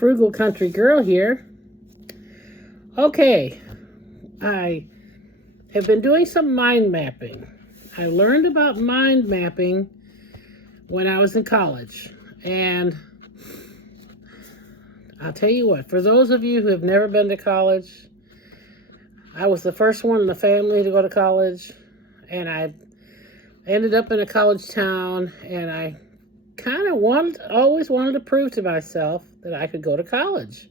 frugal country girl here. Okay, I have been doing some mind mapping. I learned about mind mapping when I was in college. And I'll tell you what, for those of you who have never been to college, I was the first one in the family to go to college. And I ended up in a college town, and I kind of always wanted to prove to myself that I could go to college,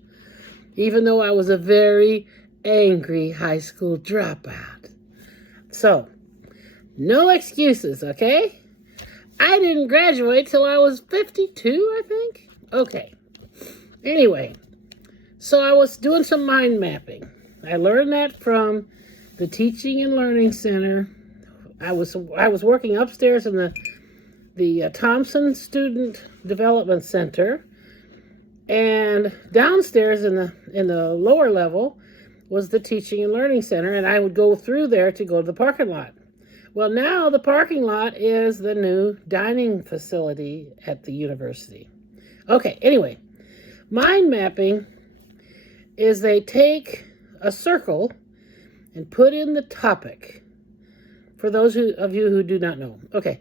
even though I was a very angry high school dropout. So, no excuses, okay? I didn't graduate till I was 52, I think. Okay. Anyway, so I was doing some mind mapping. I learned that from the Teaching and Learning Center. I was working upstairs in the Thompson Student Development Center, and downstairs in the lower level was the Teaching and Learning Center, and I would go through there to go to the parking lot. Well, now the parking lot is the new dining facility at the university. Okay, anyway, mind mapping is they take a circle and put in the topic, for those of you who do not know. Okay.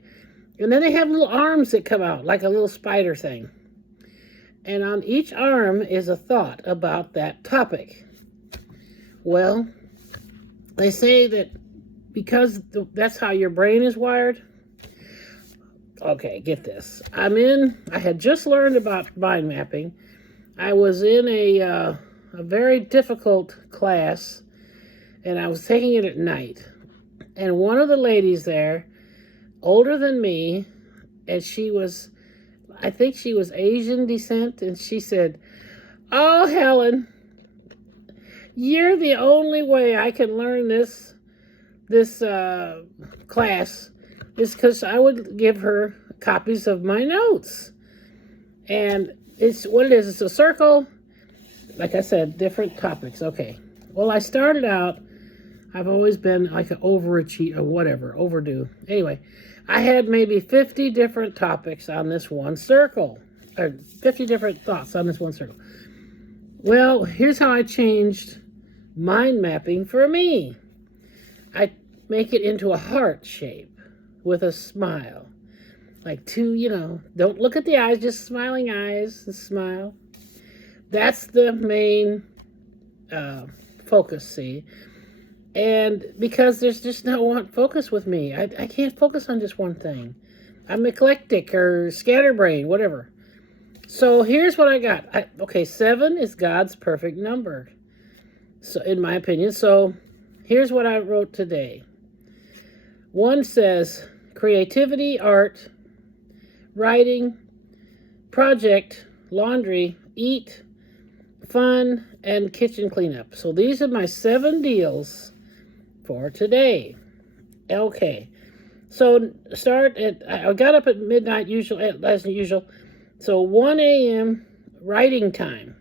And then they have little arms that come out, like a little spider thing. And on each arm is a thought about that topic. Well, they say that because that's how your brain is wired. Okay, get this. I had just learned about mind mapping. I was in a very difficult class, and I was taking it at night. And one of the ladies there, older than me, and I think she was Asian descent, and she said, "Oh, Helen, you're the only way I can learn this class is because I would give her copies of my notes." And it's what it is. It's a circle. Like I said, different topics. Okay. Well, I started out, I've always been like an overdue. Anyway, I had maybe 50 different topics on this one circle, or 50 different thoughts on this one circle. Well, here's how I changed mind mapping for me. I make it into a heart shape with a smile. Like don't look at the eyes, just smiling eyes and smile. That's the main focus, see? And because there's just no one focus with me. I can't focus on just one thing. I'm eclectic or scatterbrain, whatever. So here's what I got. 7 is God's perfect number, so in my opinion. So here's what I wrote today. 1 says creativity, art, writing, project, laundry, eat, fun, and kitchen cleanup. So these are my 7 deals for today. Okay, so I got up at midnight as usual. So 1 a.m. writing time.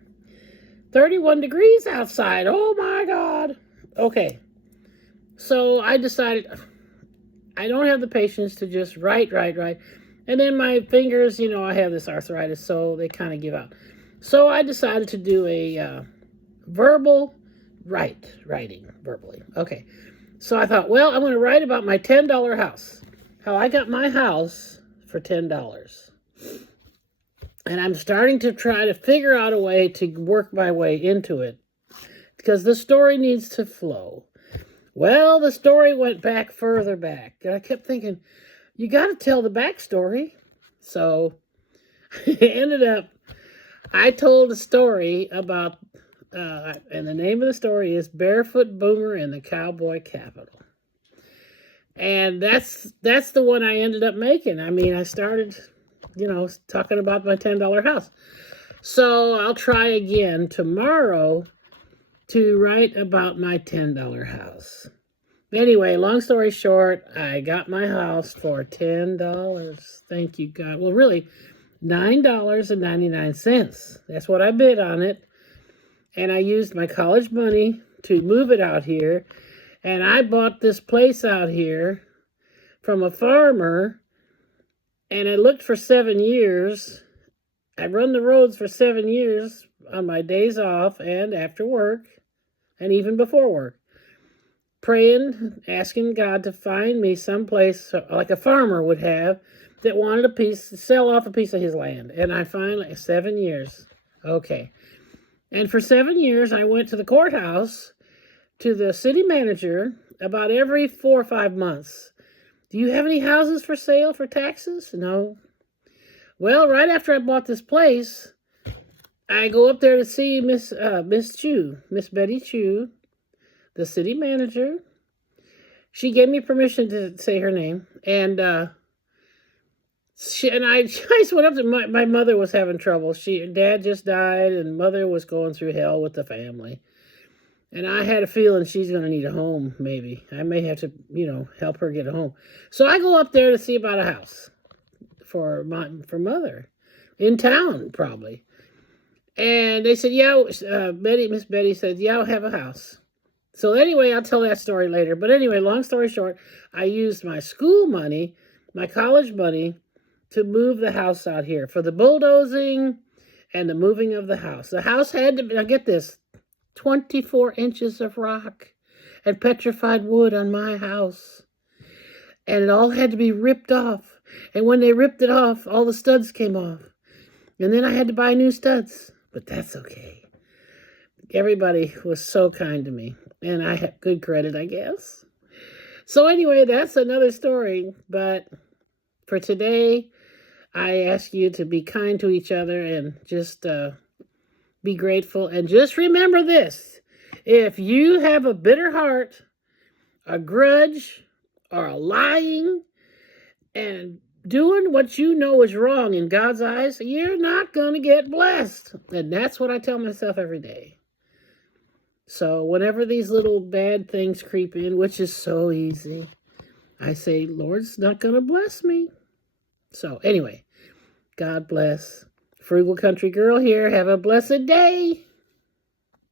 31 degrees outside. Oh my God. Okay, so I decided I don't have the patience to just write. And then my fingers, I have this arthritis, so they kind of give out. So I decided to do a verbal writing verbally. Okay. So I thought, well, I'm going to write about my $10 house. How I got my house for $10. And I'm starting to try to figure out a way to work my way into it, because the story needs to flow. Well, the story went further back. And I kept thinking, you got to tell the backstory. So it ended up, I told a story about, and the name of the story is Barefoot Boomer and the Cowboy Capital. And that's the one I ended up making. I started, talking about my $10 house. So I'll try again tomorrow to write about my $10 house. Anyway, long story short, I got my house for $10. Thank you, God. Well, really, $9.99. That's what I bid on it. And I used my college money to move it out here. And I bought this place out here from a farmer, and I looked for 7 years, I run the roads for 7 years on my days off and after work and even before work. Praying, asking God to find me someplace like a farmer would have that wanted sell off a piece of his land. And I finally, 7 years. Okay. And for 7 years, I went to the courthouse to the city manager about every 4 or 5 months. Do you have any houses for sale for taxes? No. Well, right after I bought this place, I go up there to see Miss Betty Chu, the city manager. She gave me permission to say her name, and I just went up to my mother was having trouble. Dad just died, and mother was going through hell with the family. And I had a feeling she's going to need a home, maybe. I may have to, help her get a home. So I go up there to see about a house for mother in town, probably. And they said, yeah, Miss Betty said, yeah, I'll have a house. So anyway, I'll tell that story later. But anyway, long story short, I used my school money, my college money, to move the house out here for the bulldozing and the moving of the house. The house had to be, now get this, 24 inches of rock and petrified wood on my house. And it all had to be ripped off. And when they ripped it off, all the studs came off. And then I had to buy new studs. But that's okay. Everybody was so kind to me. And I had good credit, I guess. So anyway, that's another story. But for today, I ask you to be kind to each other and just be grateful. And just remember this. If you have a bitter heart, a grudge, or a lying, and doing what you know is wrong in God's eyes, you're not going to get blessed. And that's what I tell myself every day. So whenever these little bad things creep in, which is so easy, I say, Lord's not going to bless me. So anyway, God bless. Frugal Country Girl here. Have a blessed day.